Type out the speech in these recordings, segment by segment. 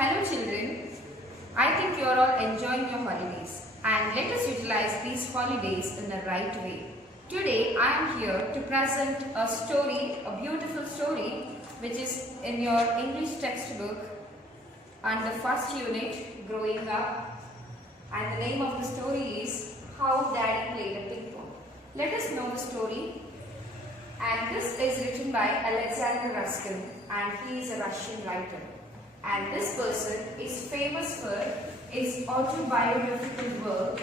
Hello children, I think you are all enjoying your holidays and let us utilize these holidays in the right way. Today I am here to present a story, a beautiful story which is in your English textbook and the first unit, Growing Up, and the name of the story is How Daddy Played a Ping-Pong. Let us know the story, and this is written by Alexander Ruskin and he is a Russian writer. And this person is famous for his autobiographical work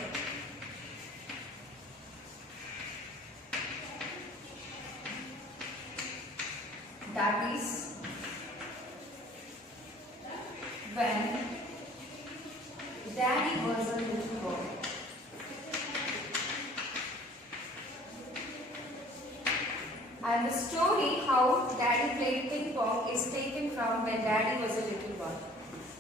that is When Daddy Was a Little Boy. And the story how Daddy played ping pong is taken from when Daddy was a little boy.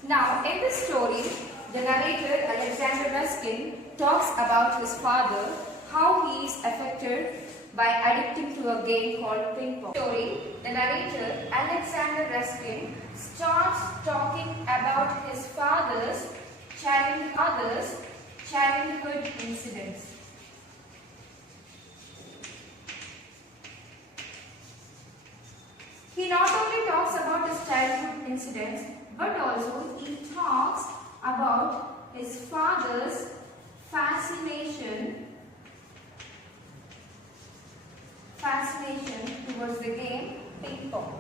Now, in this story, the narrator Alexander Ruskin talks about his father, how he is affected by addicting to a game called ping pong. Story, the narrator Alexander Ruskin starts talking about his father's childhood incidents. He not only talks about his childhood incidents, but also he talks about his father's fascination towards the game ping pong.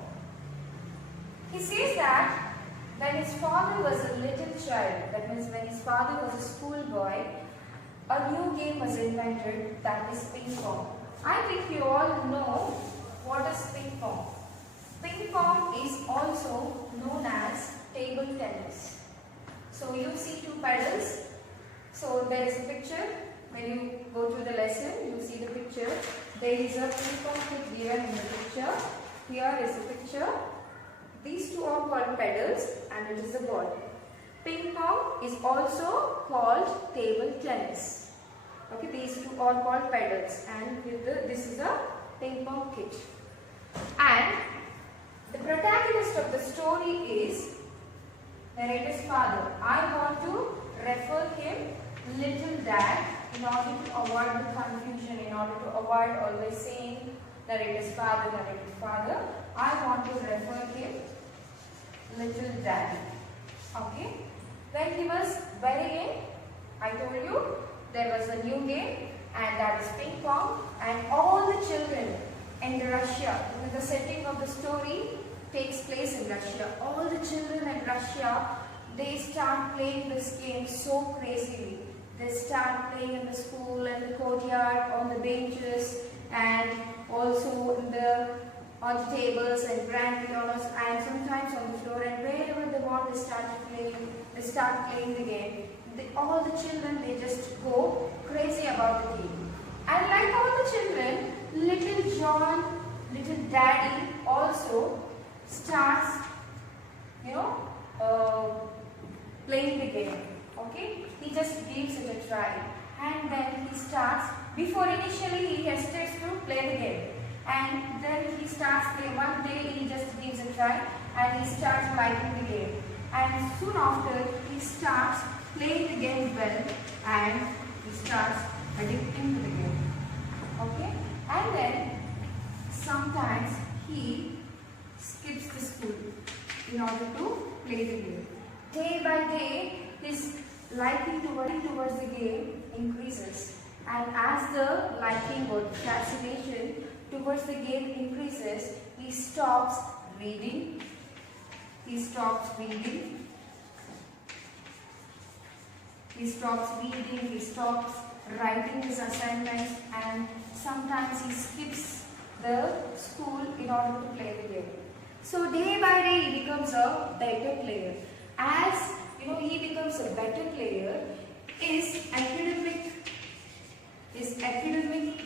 He says that when his father was a little child, that means when his father was a schoolboy, a new game was invented, that is ping pong. I think you all know what is ping pong. Ping pong is also known as table tennis. So you see two pedals. So there is a picture. When you go to the lesson, you see the picture. There is a ping pong kit given in the picture. Here is a picture. These two are called pedals and it is a ball. Ping pong is also called table tennis. Okay, these two are called pedals and this is a ping pong kit. And the protagonist of the story is narrator's father. I want to refer him little dad in order to avoid the confusion, in order to avoid always saying narrator's father. I want to refer him little daddy. Okay. When he was very young, I told you there was a new game and that is ping pong, and all the children in Russia, the setting of the story takes place in Russia. All the children in Russia, they start playing this game so crazily. They start playing in the school and the courtyard, on the benches, and also on the tables and grand pianos, and sometimes on the floor, and wherever they want, they start playing the game. All the children, they just go crazy about the game. And like all the children, little John, little daddy also starts, playing the game. Okay, he just gives it a try, and then he starts. Before initially he hesitates to play the game, and then he starts playing. One day he just gives a try, and he starts liking the game. And soon after he starts playing the game well, and he starts addicting to the game. Okay, and then sometimes he skips the school in order to play the game. Day by day, his liking towards the game increases, and as the liking or fascination towards the game increases, he stops reading. He stops writing his assignments, and sometimes he skips the school in order to play the game. So day by day he becomes a better player. As he becomes a better player, his academic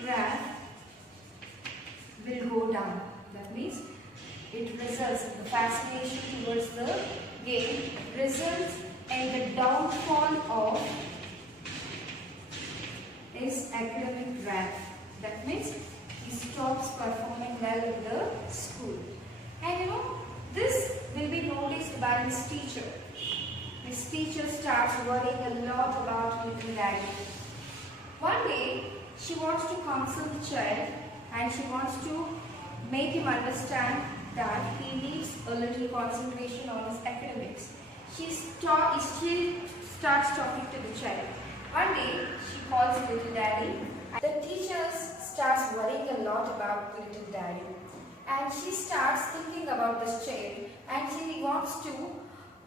rank will go down. That means it results, the fascination towards the game results in the downfall of his academic rank. That means he stops performing well in the school. And this will be noticed by his teacher. his teacher starts worrying a lot about little daddy. One day, she wants to counsel the child and she wants to make him understand that he needs a little concentration on his academics. She starts talking to the child. One day, she calls little daddy. The teacher starts worrying a lot about little daddy. And she starts thinking about this child and she wants to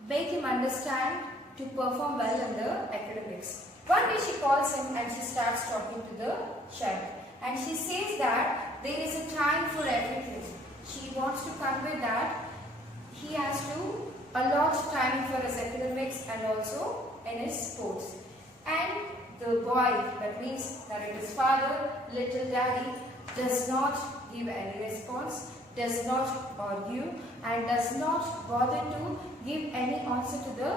make him understand to perform well in the academics. One day she calls him and she starts talking to the child. And she says that there is a time for everything. She wants to convey that he has to allot time for his academics and also in his sports. And the boy, that means that it is father, little daddy, does not give any response, does not argue and does not bother to give any answer to the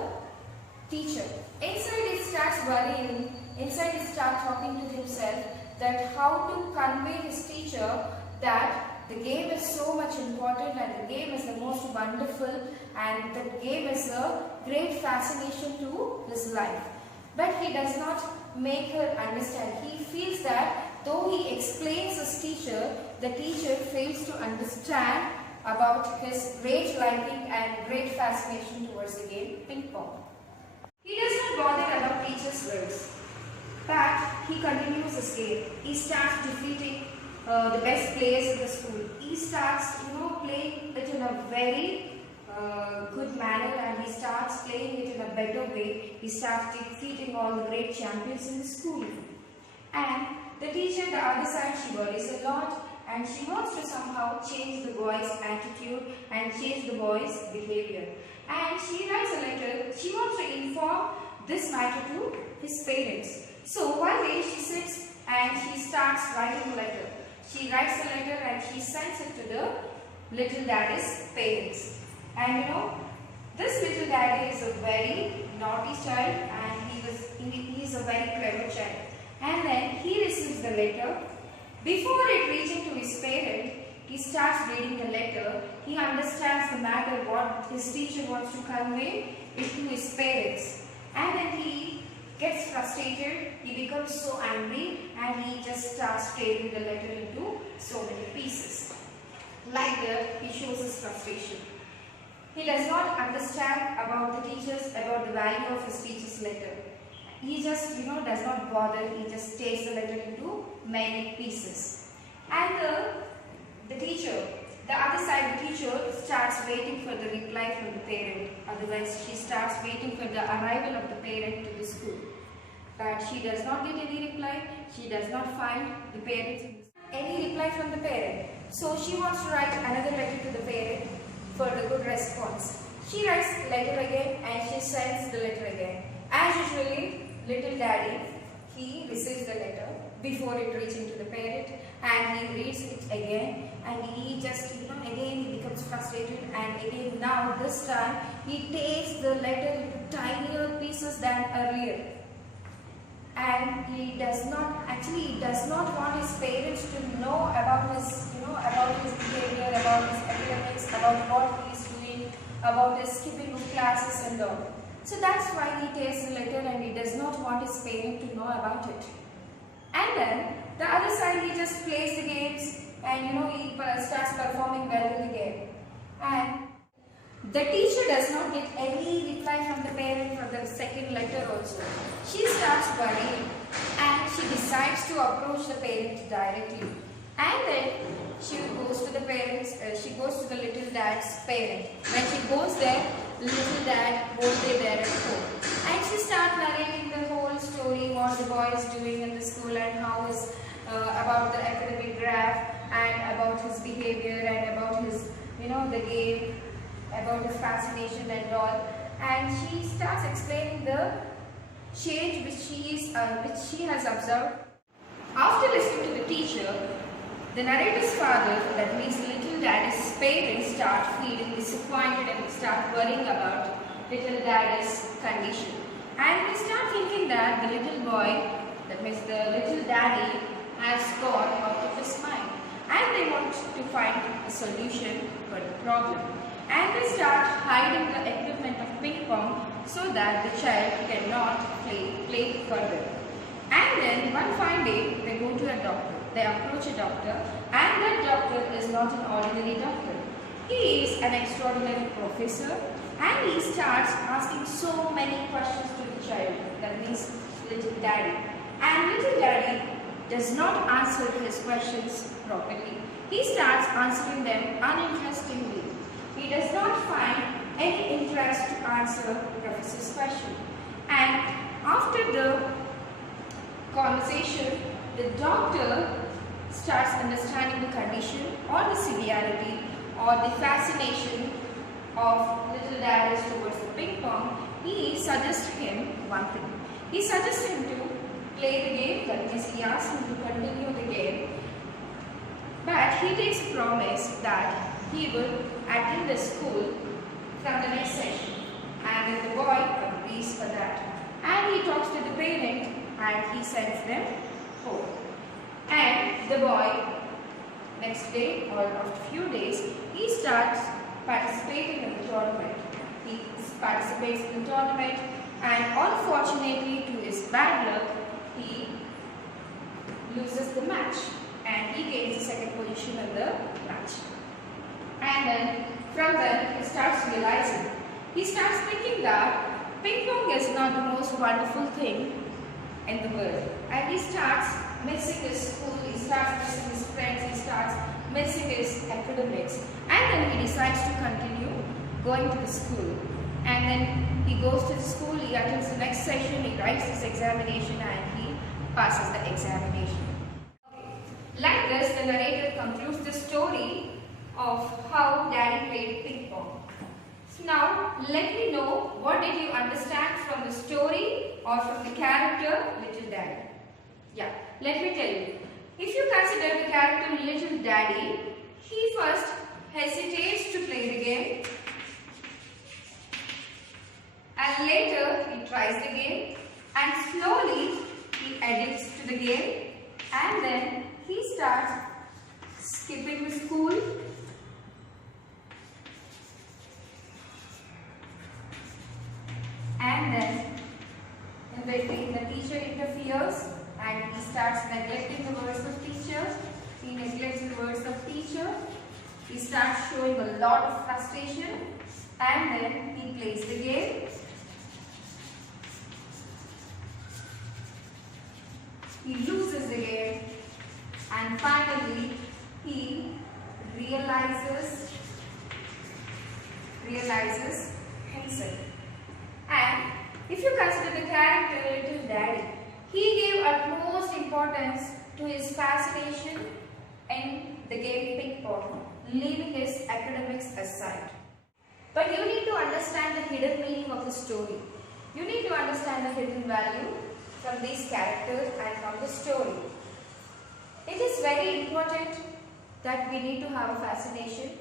teacher. Inside he starts worrying, inside he starts talking to himself that how to convey his teacher that the game is so much important and the game is the most wonderful and the game is a great fascination to his life. But he does not make her understand. He feels that though he explains his teacher, the teacher fails to understand about his great liking and great fascination towards the game ping-pong. He does not bother about teacher's words, but he continues his game. He starts defeating the best players in the school. He starts, playing it in a very good manner and he starts playing it in a better way. He starts defeating all the great champions in the school. And the teacher, the other side, she worries a lot and she wants to somehow change the boy's attitude and change the boy's behavior. And she writes a letter. She wants to inform this matter to his parents. So one day she sits and she starts writing a letter. She writes a letter and she sends it to the little daddy's parents. And this little daddy is a very naughty child and he is a very clever child. And then he receives the letter. Before it reaching to his parent, he starts reading the letter. He understands the matter, what his teacher wants to convey it to his parents. And then he gets frustrated, he becomes so angry and he just starts tearing the letter into so many pieces. Like that, he shows his frustration. He does not understand about the teachers, about the value of his teacher's letter. He just, does not bother, he just tears the letter into many pieces. And the teacher, the other side, the teacher starts waiting for the reply from the parent. Otherwise, she starts waiting for the arrival of the parent to the school. But she does not get any reply. She does not find the parents any reply from the parent. So she wants to write another letter to the parent for the good response. She writes the letter again and she sends the letter again. As usually, little daddy, he receives the letter before it reaching to the parent and he reads it again and he just, again he becomes frustrated and again now this time he takes the letter into tinier pieces than earlier. And he does not want his parents to know about his, about his behavior, about his academics, about what he is doing, about his skipping of classes and all. So that's why he tears the letter and he does not want his parent to know about it. And then the other side, he just plays the games and he starts performing well in the game. And the teacher does not get any reply from the parent for the second letter also. She starts worrying and she decides to approach the parent directly. And then she goes to the parents, she goes to the little dad's parent. When she goes there, little dad won't be there at home. And she starts narrating the whole story, what the boy is doing in the school and how his, about the academic graph and about his behavior and about his, the game, about his fascination and all. And she starts explaining the change which she has observed. After listening to the teacher, the narrator's father, that means little daddy's parents, start feeling disappointed and start worrying about little daddy's condition. And they start thinking that the little boy, that means the little daddy, has gone out of his mind. And they want to find a solution for the problem. And they start hiding the equipment of ping-pong so so that the child cannot play further. And then one fine day they go to a doctor. They approach a doctor, and that doctor is not an ordinary doctor. He is an extraordinary professor, and he starts asking so many questions to the child, that means little daddy. And little daddy does not answer his questions properly. He starts answering them uninterestingly. He does not find any interest to answer the professor's question. And after the conversation, the doctor starts understanding the condition or the severity or the fascination of little daddy towards the ping pong. He suggests him one thing. He suggests him to play the game, that means he asks him to continue the game. But he takes a promise that he will attend the school from the next session. And then the boy agrees for that. And he talks to the parent and he sends them home. And the boy, next day or after a few days, he starts participating in the tournament. He participates in the tournament, and unfortunately to his bad luck, he loses the match and he gains the second position in the match. And then from then he starts realizing, he starts thinking that ping pong is not the most wonderful thing in the world, and he starts missing his school, he starts missing his friends, he starts missing his academics, and then he decides to continue going to the school. And then he goes to the school, he attends the next session, he writes his examination and he passes the examination. Like this, the narrator concludes the story of how Daddy played ping pong. So now, let me know, what did you understand from the story or from the character Little Daddy? Yeah, let me tell you. If you consider the character Little Daddy, he first hesitates to play the game, and later he tries the game, and slowly he adapts to the game, and then he starts skipping the school, and then in between the teacher interferes and he starts neglecting the words of teacher. He neglects the words of teacher. He starts showing a lot of frustration, and then he plays the game. He loses the game, and finally he realizes himself. And if you consider the character Little Daddy, he gave utmost importance to his fascination in the game ping pong, leaving his academics aside. But you need to understand the hidden meaning of the story. You need to understand the hidden value from these characters and from the story. It is very important that we need to have a fascination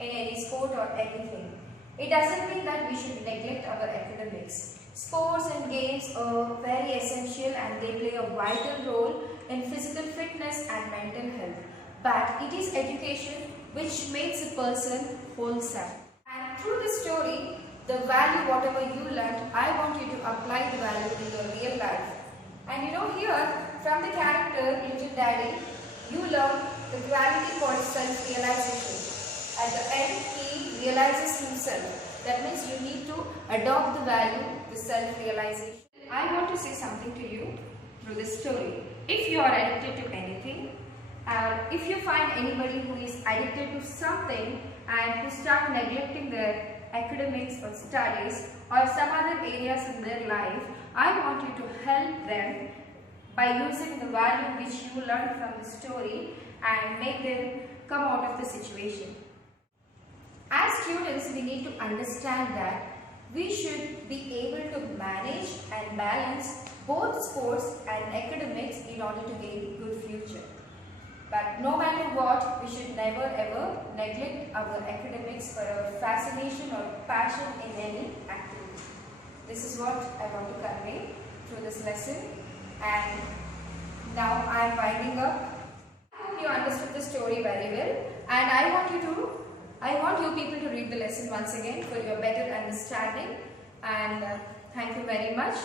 in any sport or anything. It doesn't mean that we should neglect our academics. Sports and games are very essential and they play a vital role in physical fitness and mental health. But it is education which makes a person wholesome. And through the story, the value whatever you learnt, I want you to apply the value in your real life. And you know, here from the character Little Daddy, you learn the quality called self-realization. At the end, he realizes himself. That means you need to adopt the value, the self-realization. I want to say something to you through this story. If you are addicted to anything, if you find anybody who is addicted to something and who start neglecting their academics or studies or some other areas in their life, I want you to help them by using the value which you learned from the story and make them come out of the situation. As students, we need to understand that we should be able to manage and balance both sports and academics in order to gain a good future. But no matter what, we should never ever neglect our academics for our fascination or passion in any activity. This is what I want to convey through this lesson, and now I am winding up. I hope you understood the story very well, and I want you people to read the lesson once again for your better understanding. and thank you very much.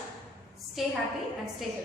Stay happy and stay healthy.